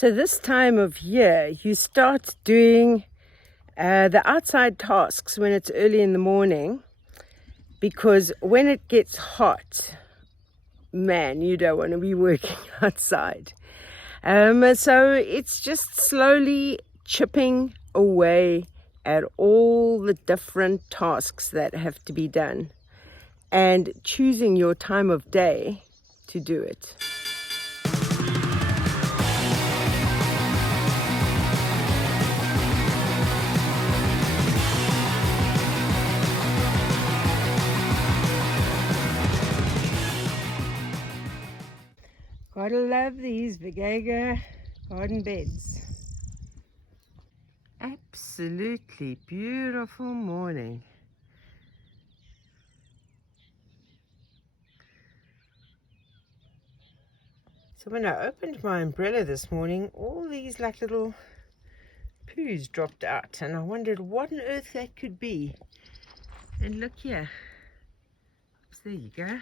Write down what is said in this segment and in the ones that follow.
So this time of year, you start doing the outside tasks when it's early in the morning, because when it gets hot, man, you don't want to be working outside. So it's just slowly chipping away at all the different tasks that have to be done and choosing your time of day to do it. Gotta love these Vegega garden beds. Absolutely beautiful morning. So when I opened my umbrella this morning, all these like little poos dropped out, and I wondered what on earth that could be. And look here. So there you go.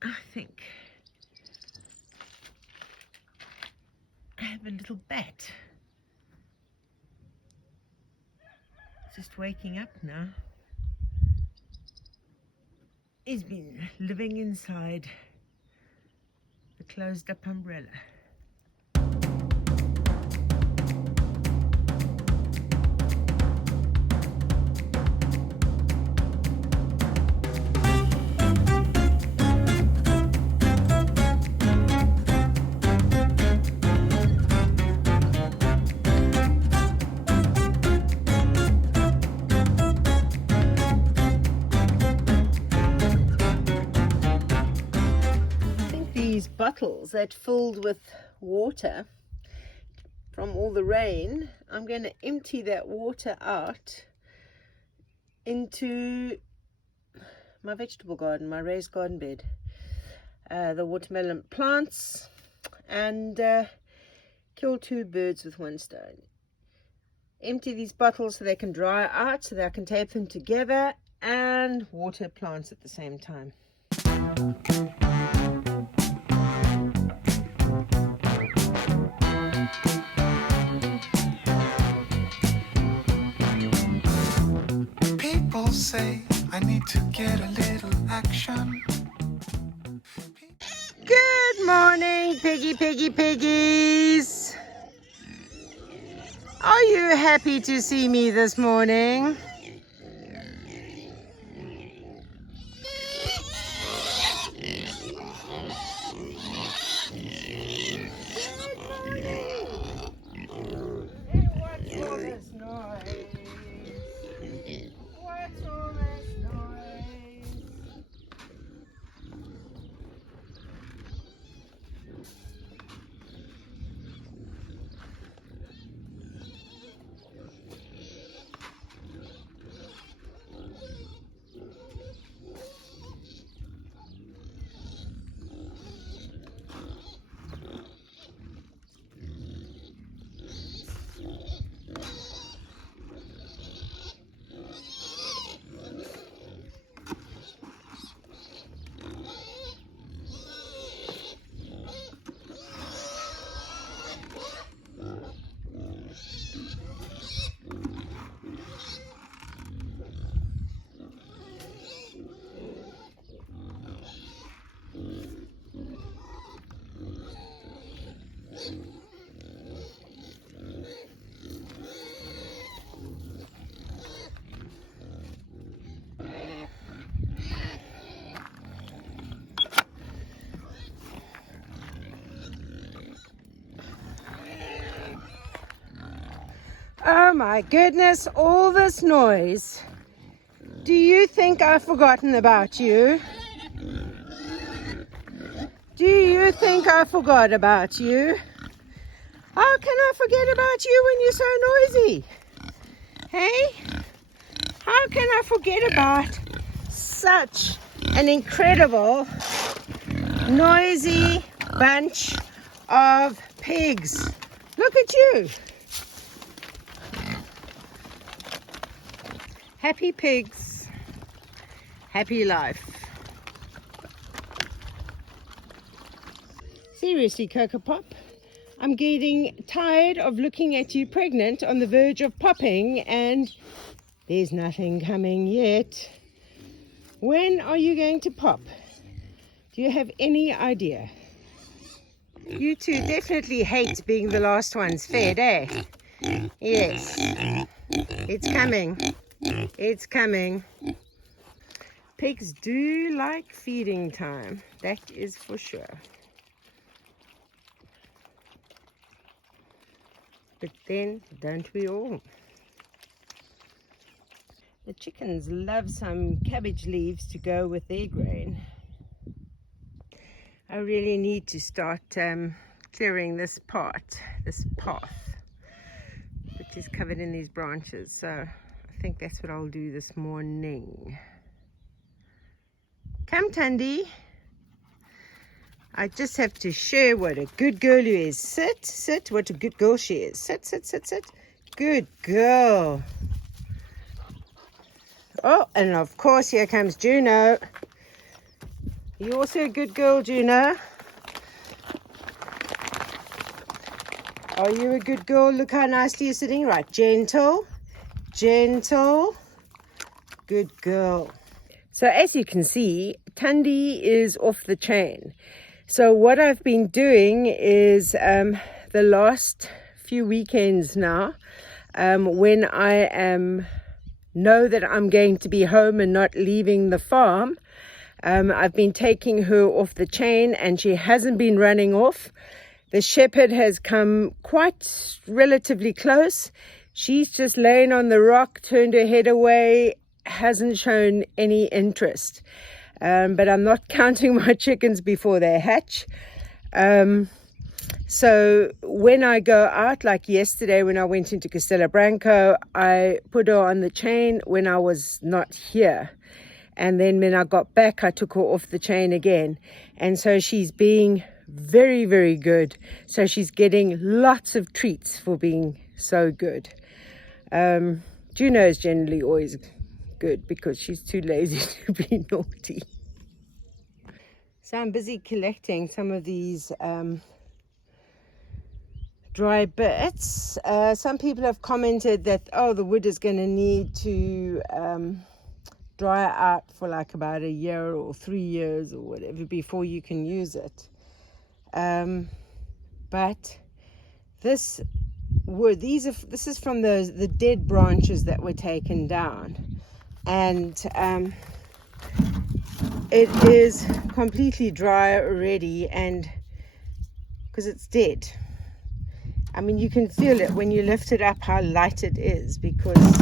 I think I have a little bat. Just waking up now. He's been living inside the closed up umbrella. Bottles that filled with water from all the rain, I'm going to empty that water out into my vegetable garden, my raised garden bed, the watermelon plants, and kill two birds with one stone. Empty these bottles so they can dry out, so that I can tape them together and water plants at the same time. Say I need to get a little action. Good morning, piggies. Are you happy to see me this morning? Oh my goodness, all this noise. Do you think I've forgotten about you? Do you think I forgot about you? How can I forget about you when you're so noisy? Hey? How can I forget about such an incredible, noisy bunch of pigs? Look at you. Happy pigs, happy life. Seriously, Coco Pop, I'm getting tired of looking at you pregnant on the verge of popping and there's nothing coming yet. When are you going to pop? Do you have any idea? You two definitely hate being the last ones fed, eh? Yes. It's coming. It's coming. Pigs do like feeding time. That is for sure. But then, don't we all? The chickens love some cabbage leaves to go with their grain. I really need to start clearing this path, which is covered in these branches. So I think that's what I'll do this morning. Come, Tandy. I just have to share what a good girl you is. Sit, sit, what a good girl she is. Sit, sit, sit, sit. Good girl. Oh, and of course here comes Juno. You also a good girl, Juno? Are you a good girl? Look how nicely you're sitting. Right, gentle, gentle. Good girl. So as you can see, Tandy is off the chain. So what I've been doing is the last few weekends now, when I know that I'm going to be home and not leaving the farm, I've been taking her off the chain and she hasn't been running off. The shepherd has come quite relatively close. She's just laying on the rock, turned her head away, hasn't shown any interest. But I'm not counting my chickens before they hatch. So when I go out, like yesterday when I went into Castelo Branco, I put her on the chain when I was not here. And then when I got back, I took her off the chain again. And so she's being very, very good. So she's getting lots of treats for being so good. Juno is generally always good because she's too lazy to be naughty. So I'm busy collecting some of these dry bits. Some people have commented that, oh, the wood is going to need to dry out for like about a year or 3 years or whatever before you can use it. But this wood, this is from the dead branches that were taken down, and it is completely dry already, and because it's dead. I mean, you can feel it when you lift it up how light it is, because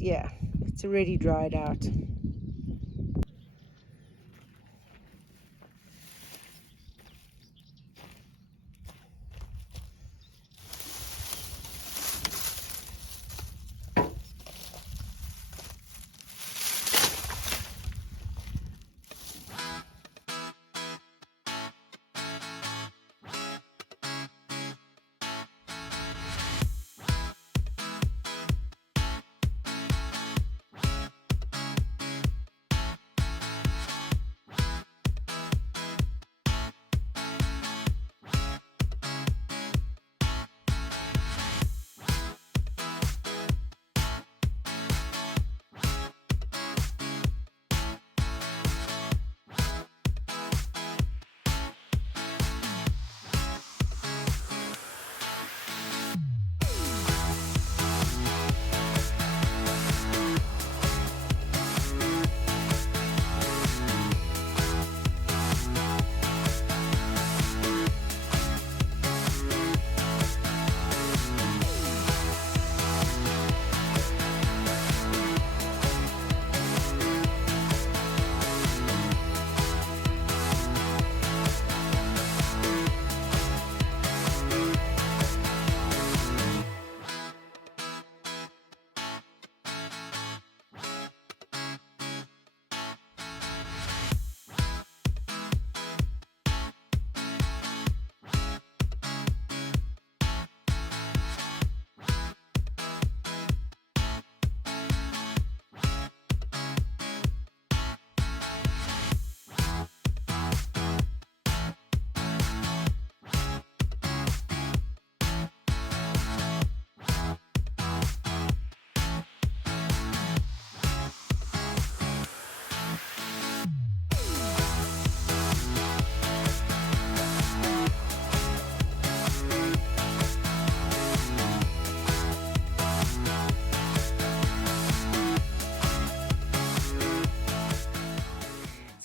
it's already dried out.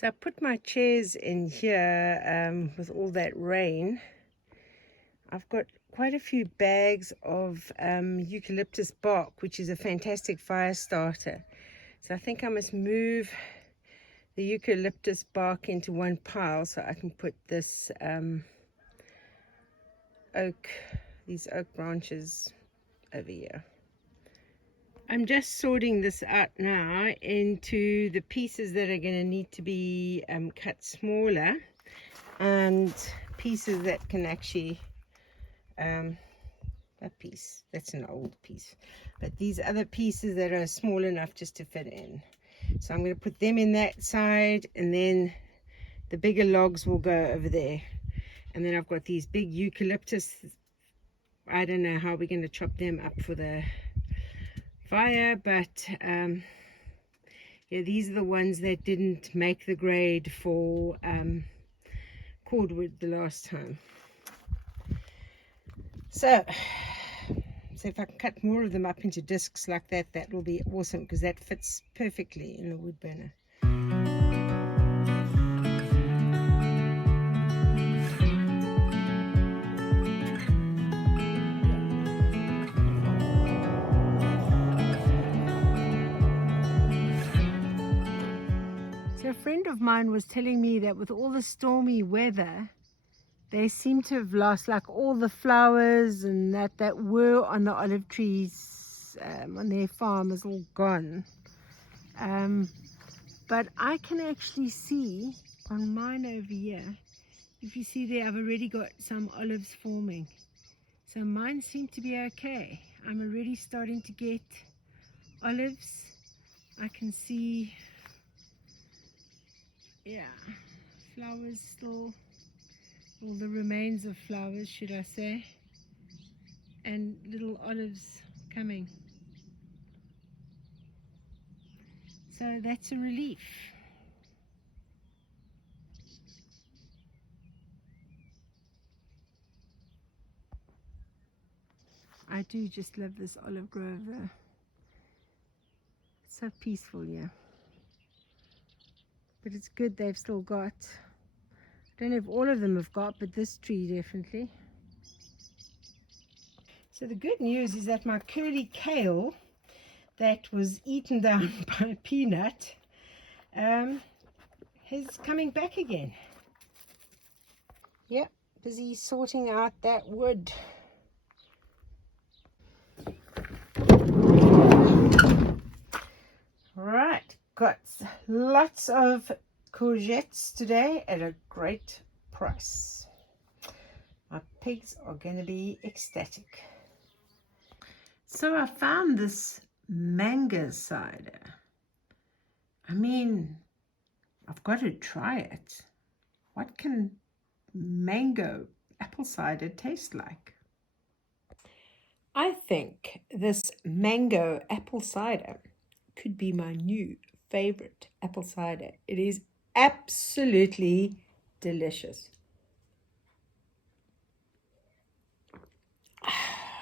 So I put my chairs in here with all that rain. I've got quite a few bags of eucalyptus bark, which is a fantastic fire starter. So I think I must move the eucalyptus bark into one pile so I can put this these oak branches over here. I'm just sorting this out now into the pieces that are going to need to be cut smaller, and pieces that can actually that piece, that's an old piece, but these other pieces that are small enough just to fit in. So I'm going to put them in that side, and then the bigger logs will go over there. And then I've got these big eucalyptus. I don't know how we're going to chop them up for the fire, but yeah, these are the ones that didn't make the grade for cordwood the last time. So if I can cut more of them up into discs like that, that will be awesome, because that fits perfectly in the wood burner. So a friend of mine was telling me that with all the stormy weather, they seem to have lost, like, all the flowers and that were on the olive trees on their farm is all gone. But I can actually see on mine over here, if you see there, I've already got some olives forming. So mine seem to be okay. I'm already starting to get olives. I can see, yeah, flowers still, all the remains of flowers, should I say, and little olives coming. So that's a relief. I do just love this olive grove though. It's so peaceful, yeah. But it's good they've still got, I don't know if all of them have got, but this tree definitely. So the good news is that my curly kale that was eaten down by a peanut is coming back again. Yep, busy sorting out that wood. Right, got lots of courgettes today at a great price. My pigs are going to be ecstatic. So I found this mango cider. I mean, I've got to try it. What can mango apple cider taste like? I think this mango apple cider could be my new favorite apple cider. It is absolutely delicious.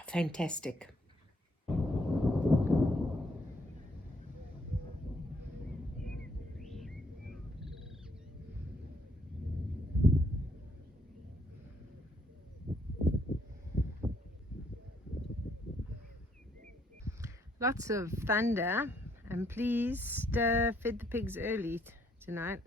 Fantastic. Lots of thunder, and please feed the pigs early tonight.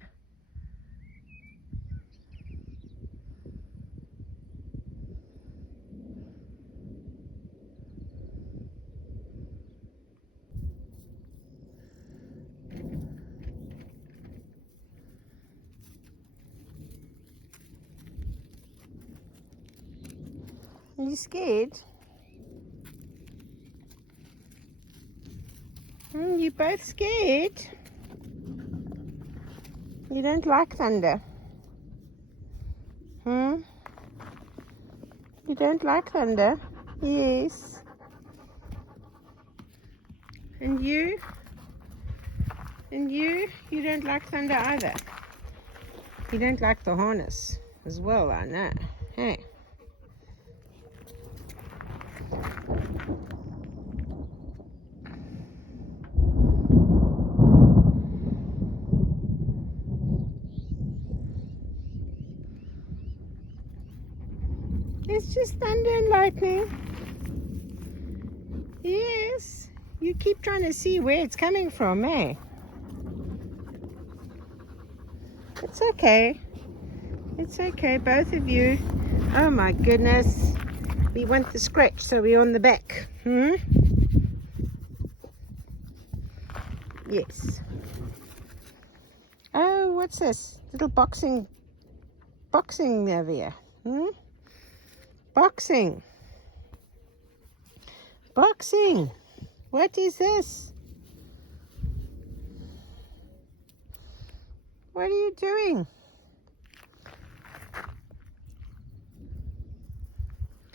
Are you scared? You both scared? You don't like thunder? You don't like thunder? Yes. And you? And you don't like thunder either. You don't like the harness as well, I know. Hey. It's just thunder and lightning. Yes. You keep trying to see where it's coming from, eh? It's okay. It's okay, both of you. Oh my goodness. We want the scratch, so we're on the back. Yes. Oh, what's this? Little boxing over here. Boxing. What is this? What are you doing?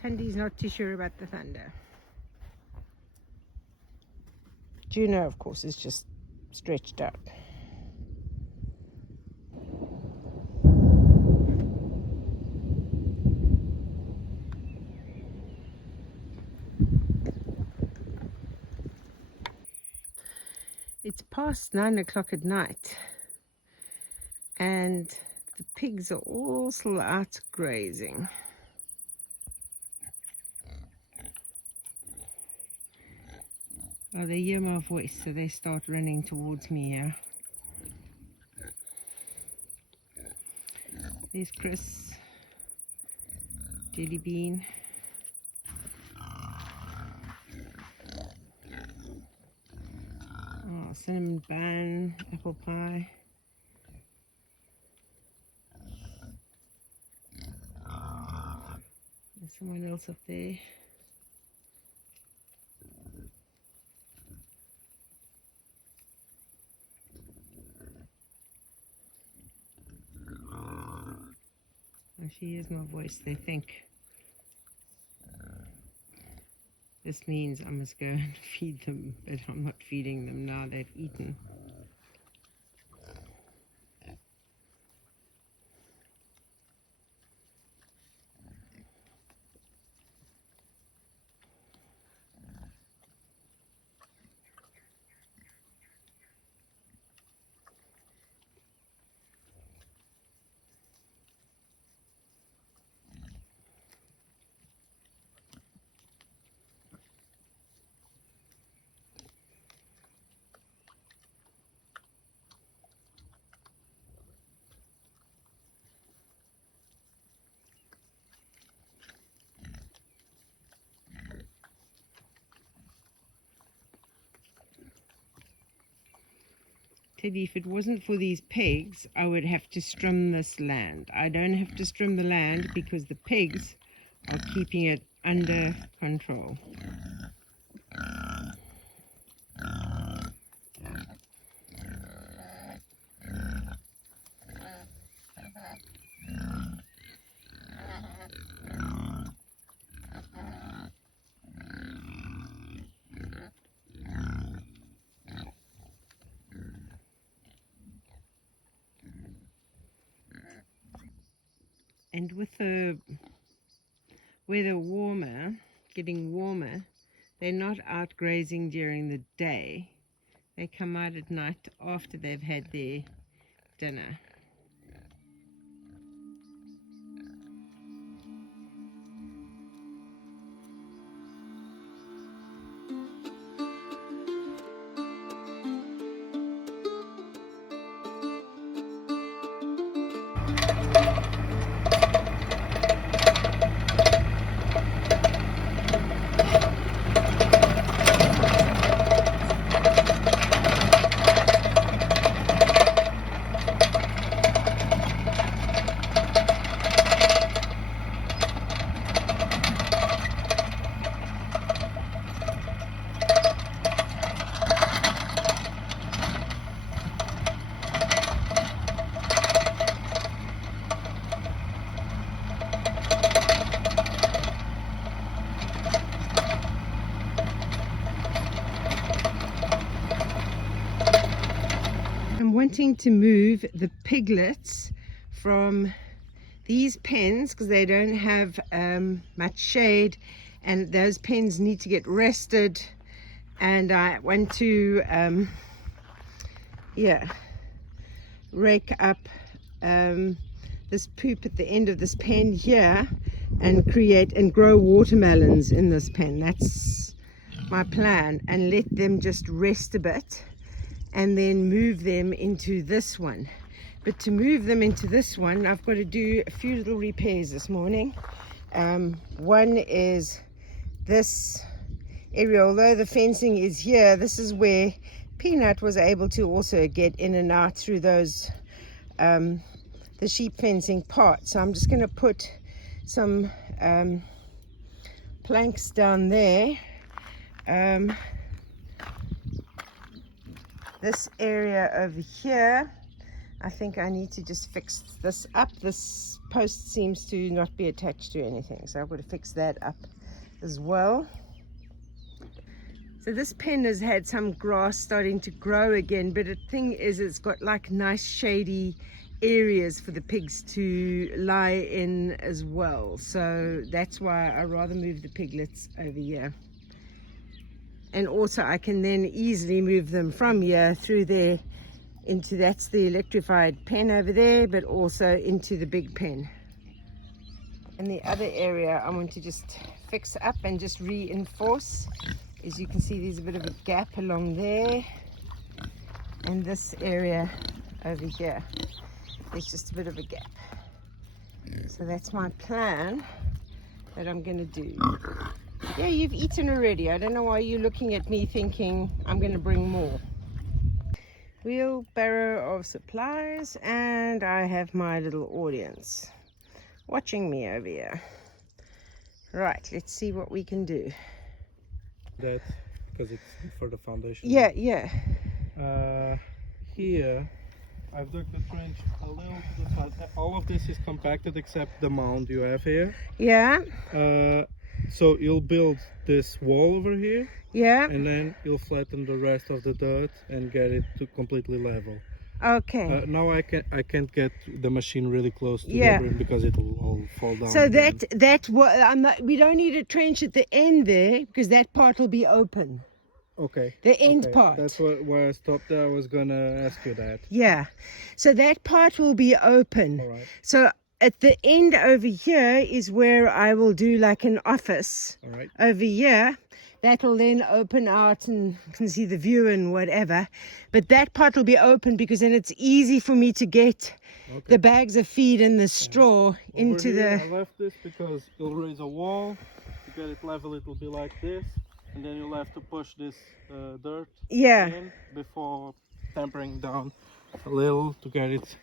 Tandy's not too sure about the thunder. Juno, of course, is just stretched out. It's past 9 o'clock at night, and the pigs are all still out grazing. Oh, they hear my voice, so they start running towards me here. There's Chris, Jelly Bean. Oh, cinnamon bun, apple pie. There's someone else up there. Oh, she hears my voice. They think this means I must go and feed them, but I'm not feeding them now. They've eaten. Teddy, if it wasn't for these pigs, I would have to strum this land. I don't have to strum the land because the pigs are keeping it under control. And with the weather getting warmer, they're not out grazing during the day. They come out at night after they've had their dinner. I'm wanting to move the piglets from these pens because they don't have much shade, and those pens need to get rested, and I want to rake up this poop at the end of this pen here and create and grow watermelons in this pen. That's my plan, and let them just rest a bit and then move them into this one. But to move them into this one, I've got to do a few little repairs this morning. One is this area, although the fencing is here, this is where Peanut was able to also get in and out through those the sheep fencing part. So I'm just going to put some planks down there. This area over here, I think I need to just fix this up. This post seems to not be attached to anything, so I've got to fix that up as well. So this pen has had some grass starting to grow again, but the thing is, it's got like nice shady areas for the pigs to lie in as well. So that's why I rather move the piglets over here. And also I can then easily move them from here through there into, that's the electrified pen over there, but also into the big pen. And the other area I want to just fix up and just reinforce. As you can see, there's a bit of a gap along there, and this area over here, there's just a bit of a gap. So that's my plan that I'm going to do. Yeah, you've eaten already. I don't know why you're looking at me thinking I'm going to bring more. Wheelbarrow of supplies, and I have my little audience watching me over here. Right, let's see what we can do. That because it's for the foundation. Yeah. Here I've dug the trench a little to the side. All of this is compacted except the mound you have here. Yeah. So you'll build this wall over here. Yeah. And then you'll flatten the rest of the dirt and get it to completely level. Okay. Now I can't get the machine really close to the rim because it'll all fall down. So we don't need a trench at the end there, because that part will be open. Okay. The end part. That's where I stopped there. I was gonna ask you that. Yeah. So that part will be open. All right. So at the end over here is where I will do like an office. All right. Over here. That'll then open out and you can see the view and whatever. But that part will be open because then it's easy for me to get the bags of feed and the straw into the... I left this because you'll raise a wall. To get it level, it'll be like this. And then you'll have to push this dirt in before tempering down a little to get it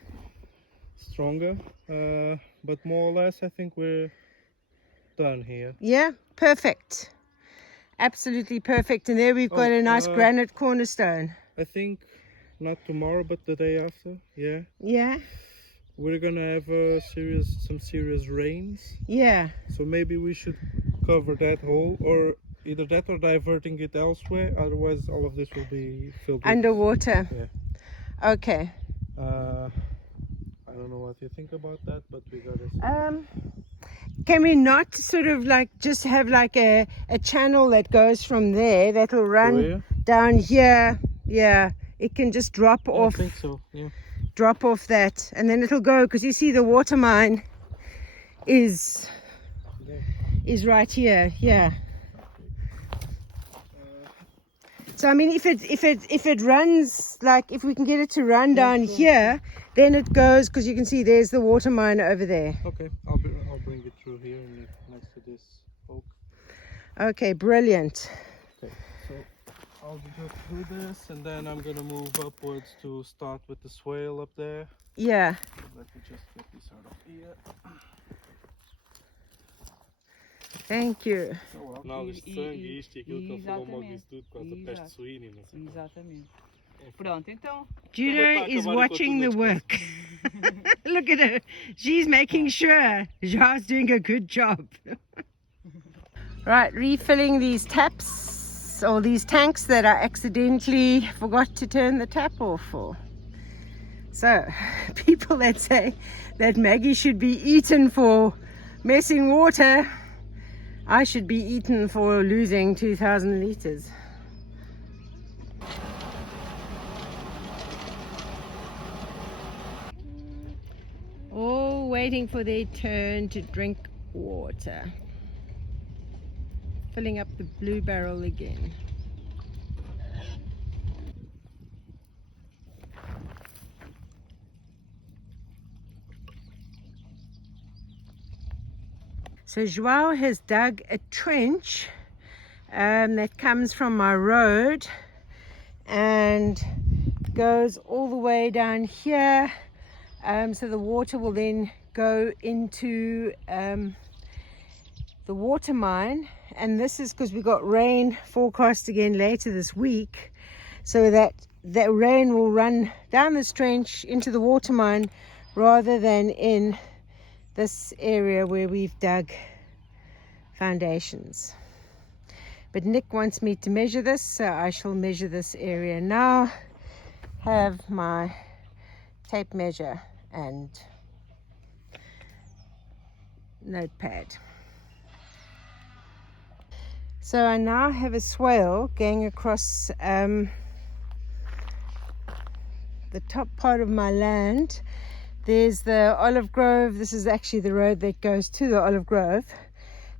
stronger. But more or less, I think we're done here. Yeah, perfect. Absolutely perfect. And there we've got a nice granite cornerstone. I think not tomorrow, but the day after. Yeah. Yeah. We're gonna have some serious rains. Yeah. So maybe we should cover that hole, or either that or diverting it elsewhere. Otherwise, all of this will be filled with underwater. Yeah. Okay. I don't know what you think about that, but we gotta. Can we not sort of like just have like a channel that goes from there that'll run down here? Yeah, it can just drop off. I think so. Yeah. Drop off that, and then it'll go, because you see the water mine is right here. Yeah. So I mean, if it runs, like if we can get it to run down here, then it goes, because you can see there's the water mine over there. Okay, I'll bring it through here and next to this oak. Okay, brilliant. Okay, so I'll go through this, and then I'm gonna move upwards to start with the swale up there. Yeah. Let me just get this out of here. Thank you. Não, sangue, isto e aquilo que ele falou logo isso tudo, com a peste suína e não sei. Exatamente. Pronto, então. Judo is watching the work. Look at her. She's making sure Ja's doing a good job. Right, refilling these taps, or these tanks that I accidentally forgot to turn the tap off for. So, people that say that Maggie should be eaten for messing water, I should be eaten for losing 2,000 liters. All waiting for their turn to drink water. Filling up the blue barrel again. So Joao has dug a trench that comes from my road and goes all the way down here, so the water will then go into the water mine. And this is because we got rain forecast again later this week, so that rain will run down this trench into the water mine rather than in this area where we've dug foundations. But Nick wants me to measure this, so I shall measure this area now. Have my tape measure and notepad. So I now have a swale going across the top part of my land. There's the olive grove. This is actually the road that goes to the olive grove.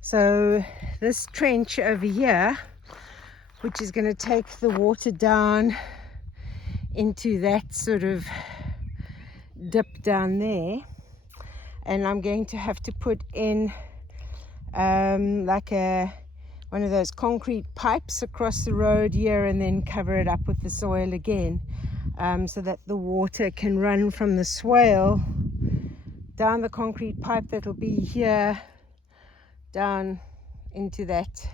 So this trench over here, which is going to take the water down into that sort of dip down there, and I'm going to have to put in like one of those concrete pipes across the road here, and then cover it up with the soil again, so that the water can run from the swale down the concrete pipe that'll be here down into that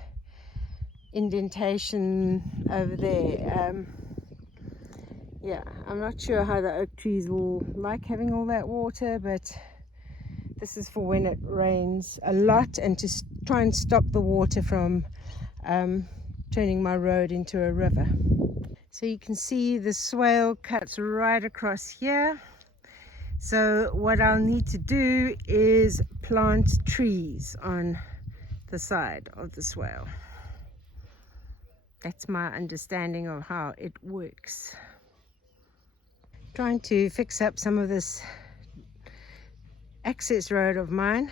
indentation over there. Yeah, I'm not sure how the oak trees will like having all that water, but this is for when it rains a lot and to try and stop the water from turning my road into a river. So you can see the swale cuts right across here. So what I'll need to do is plant trees on the side of the swale. That's my understanding of how it works. Trying to fix up some of this access road of mine.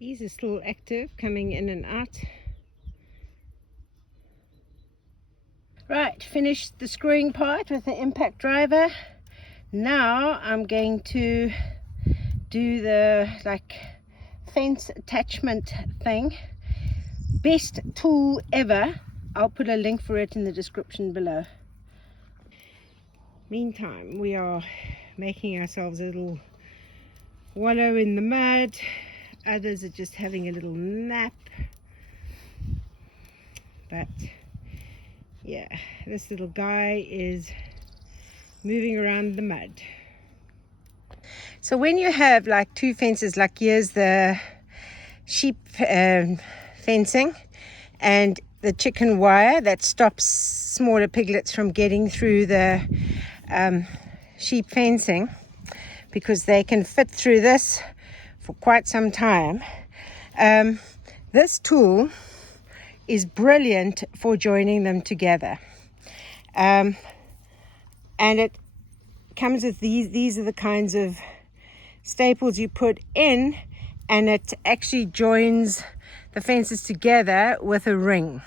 These are still active, coming in and out. Right, finished the screwing part with the impact driver. Now I'm going to do the fence attachment thing. Best tool ever. I'll put a link for it in the description below. Meantime, we are making ourselves a little wallow in the mud. Others are just having a little nap. But yeah, this little guy is moving around the mud. So when you have like two fences, like here's the sheep fencing and the chicken wire that stops smaller piglets from getting through the sheep fencing, because they can fit through this for quite some time. This tool is brilliant for joining them together, and it comes with these are the kinds of staples you put in, and it actually joins the fences together with a ring.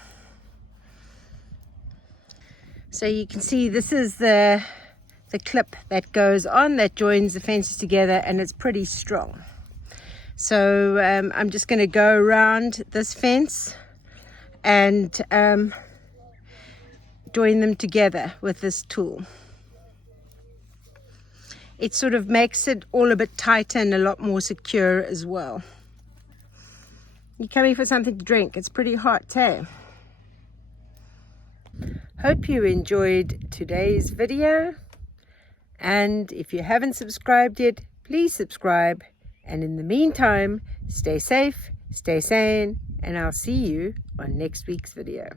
So you can see this is the clip that goes on that joins the fences together, and it's pretty strong. So I'm just going to go around this fence and join them together with this tool. It sort of makes it all a bit tighter and a lot more secure as well. You're coming for something to drink. It's pretty hot, hey? Hope you enjoyed today's video. And if you haven't subscribed yet, please subscribe. And in the meantime, stay safe, stay sane, and I'll see you on next week's video.